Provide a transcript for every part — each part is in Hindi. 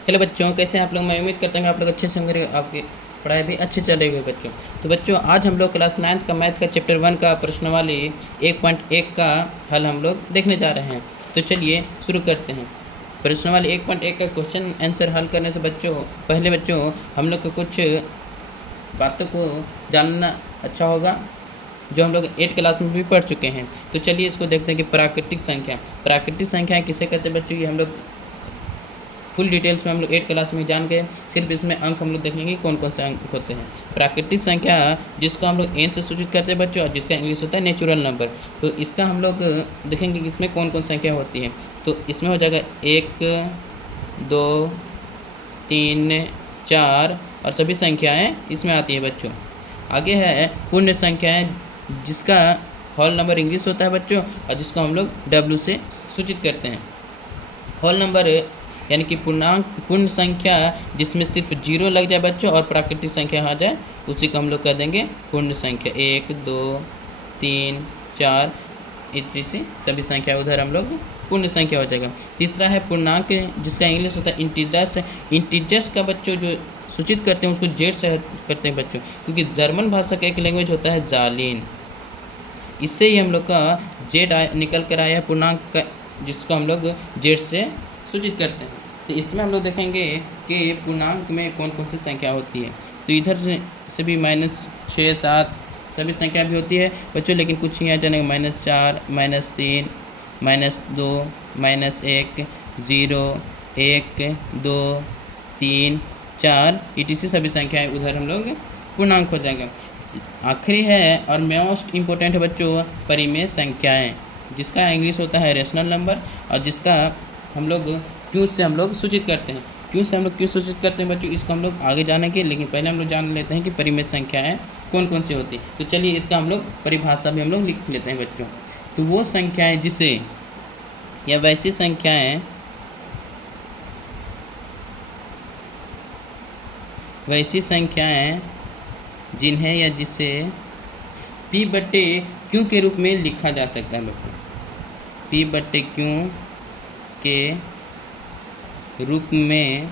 हेलो बच्चों, कैसे हैं आप लोग। मैं उम्मीद करता हूँ कि आप लोग अच्छे से होंगे, आपकी पढ़ाई भी अच्छी चल रही है बच्चों। तो बच्चों, आज हम लोग क्लास 9th का मैथ का चैप्टर 1 का प्रश्नावली 1.1 का हल हम लोग देखने जा रहे हैं। तो चलिए शुरू करते हैं। प्रश्नावली 1.1 का क्वेश्चन आंसर हल करने से पहले बच्चों हम लोग को कुछ बातों को जानना अच्छा होगा जो हम लोग 8 क्लास में भी पढ़ चुके हैं। तो चलिए इसको देखते हैं कि प्राकृतिक संख्याएं किसे कहते हैं बच्चों। ये हम लोग फुल डिटेल्स में हम लोग 8 क्लास में जान गए। सिर्फ इसमें अंक हम लोग देखेंगे कौन कौन से अंक होते हैं। प्राकृतिक संख्या जिसको हम लोग एन से सूचित करते हैं बच्चों, और जिसका इंग्लिश होता है नेचुरल नंबर। तो इसका हम लोग देखेंगे कि इसमें कौन कौन संख्या होती है। तो इसमें हो जाएगा 1, 2, 3, 4 और सभी संख्याएँ इसमें आती है बच्चों। आगे है पूर्ण संख्याएँ, जिसका होल नंबर इंग्लिश होता है बच्चों, और जिसको हम लोग डब्ल्यू से सूचित करते हैं। होल नंबर यानी कि पूर्ण संख्या जिसमें सिर्फ 0 लग जाए बच्चों और प्राकृतिक संख्या आ जाए, उसी को हम लोग कह देंगे पूर्ण संख्या। 1, 2, 3, 4 इतनी सी सभी संख्या उधर हम लोग पूर्ण संख्या हो जाएगा। तीसरा है पूर्णांक, जिसका इंग्लिश होता है इंटीजर्स। इंटीजर्स का बच्चों जो सूचित करते हैं उसको जेड से करते हैं बच्चों, क्योंकि जर्मन भाषा का एक लैंग्वेज होता है जालिन, इससे ही हम लोग का जेड निकल कर आया है पूर्णांक का, जिसको हम लोग जेड से सूचित करते हैं। तो इसमें हम लोग देखेंगे कि पूर्णांक में कौन कौन सी संख्या होती है। तो इधर से भी -6, 7 सभी संख्या भी होती है बच्चों, लेकिन कुछ यहाँ जाने -4, -3, -2, -1, 0, 1, 2, 3, 4 ETC सभी संख्याएं उधर हम लोग पूर्णांक हो जाएगा। आखिरी है और मोस्ट इम्पोर्टेंट है बच्चों परिमेय संख्याएं, जिसका इंग्लिश होता है रेशनल नंबर, और जिसका हम लोग क्यों से हम लोग सूचित करते हैं। क्यों से हम लोग क्यों सूचित करते हैं बच्चों, इसको हम लोग आगे जानेंगे, लेकिन पहले हम लोग जान लेते हैं कि परिमेय संख्याएं कौन कौन सी होती है। तो चलिए इसका हम लोग परिभाषा भी हम लोग लिख लेते हैं बच्चों। तो वो संख्याएं जिसे या वैसी संख्याएं जिन्हें या जिसे P/Q के रूप में लिखा जा सकता है बच्चों। P/Q के रूप में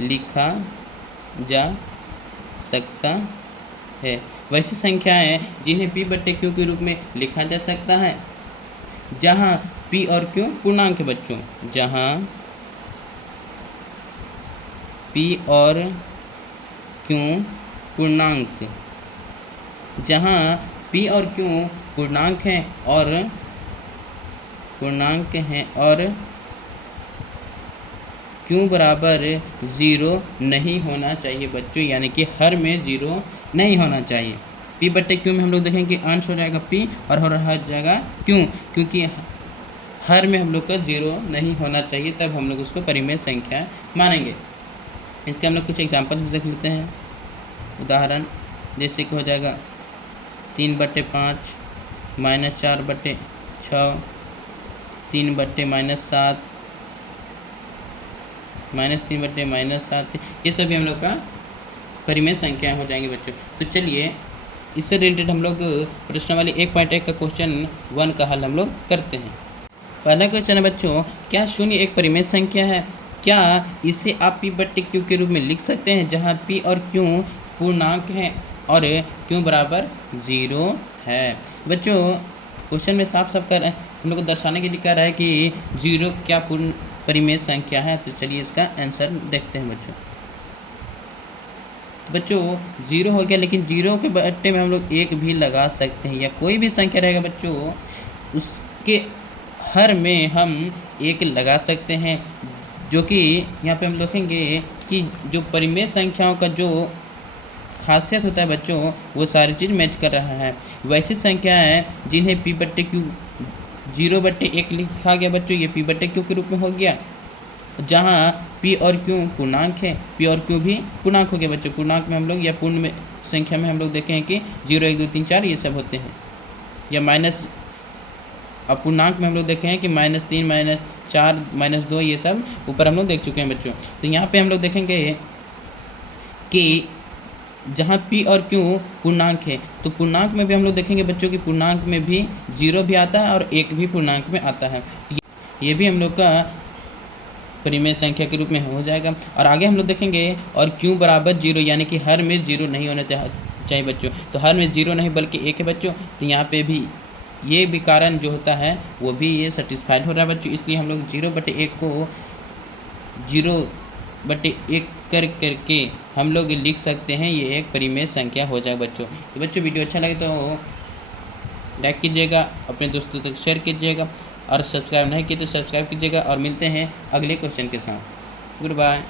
लिखा जा सकता है। वैसी संख्याएं जिन्हें P/Q के रूप में लिखा जा सकता है जहां P और Q पूर्णांक है बच्चों। जहां P और Q पूर्णांक, जहाँ P और Q पूर्णांक हैं और Q बराबर 0 नहीं होना चाहिए बच्चों, यानी कि हर में 0 नहीं होना चाहिए। P/Q में हम लोग देखेंगे अंश हो जाएगा P और हो जाएगा Q, क्योंकि हर में हम लोग का 0 नहीं होना चाहिए, तब हम लोग उसको परिमेय संख्या मानेंगे। इसके हम लोग कुछ एग्जाम्पल देख लेते हैं। उदाहरण जैसे कि हो जाएगा 3/5, -4/6, 3/-7, -3/-7, ये सभी हम लोग का परिमेय संख्या हो जाएंगे बच्चों। तो चलिए इससे रिलेटेड हम लोग प्रश्नावली 1.1 का क्वेश्चन 1 का हल हम लोग करते हैं। पहला क्वेश्चन है बच्चों, क्या 0 एक परिमेय संख्या है? क्या इसे आप P/Q के रूप में लिख सकते हैं जहां P और Q पूर्णांक हैं और Q बराबर 0 है? बच्चों क्वेश्चन में साफ साफ कर हम लोग को दर्शाने के लिए कह रहा है कि 0 क्या पूर्ण परिमेय संख्या है। तो चलिए इसका आंसर देखते हैं बच्चों। तो बच्चों 0 हो गया, लेकिन 0 के बट्टे में हम लोग 1 भी लगा सकते हैं, या कोई भी संख्या रहेगा बच्चों उसके हर में हम 1 लगा सकते हैं, जो कि यहाँ पे हम देखेंगे कि जो परिमेय संख्याओं का जो खासियत होता है बच्चों वो सारी चीज़ मैच कर रहा है। वैसी संख्याएं जिन्हें P/Q 0/1 लिखा गया बच्चों, ये P/Q के रूप में हो गया, जहाँ P और Q पूर्णांक है, P और Q भी पूर्णांक हो गया बच्चों। पूर्णांक में हम लोग या पूर्ण में संख्या में हम लोग देखें कि 0, 1, 2, 3, 4 ये सब होते हैं, या माइनस अपूर्णांक में हम लोग देखे हैं कि -3, -4, -2 ये सब ऊपर हम लोग देख चुके हैं बच्चों। तो यहाँ पे हम लोग देखेंगे कि जहाँ P और Q पूर्णांक है, तो पूर्णांक में भी हम लोग देखेंगे बच्चों कि पूर्णांक में भी 0 भी आता है और 1 भी पूर्णांक में आता है। ये भी हम लोग का परिमेय संख्या के रूप में हो जाएगा। और आगे हम लोग देखेंगे और क्यों बराबर 0 यानी कि हर में 0 नहीं होना चाहिए बच्चों। तो हर में 0 नहीं बल्कि 1 है बच्चों। तो यहाँ पे भी ये भी कारण जो होता है वो भी ये सेटिस्फाइड हो रहा है बच्चों, इसलिए हम लोग 0/1 को 0/1 करके हम लोग लिख सकते हैं, ये एक परिमेय संख्या हो जाए बच्चों। तो बच्चों वीडियो अच्छा लगे तो लाइक कीजिएगा, अपने दोस्तों तक शेयर कीजिएगा और सब्सक्राइब नहीं किए तो सब्सक्राइब कीजिएगा। और मिलते हैं अगले क्वेश्चन के साथ। Good bye.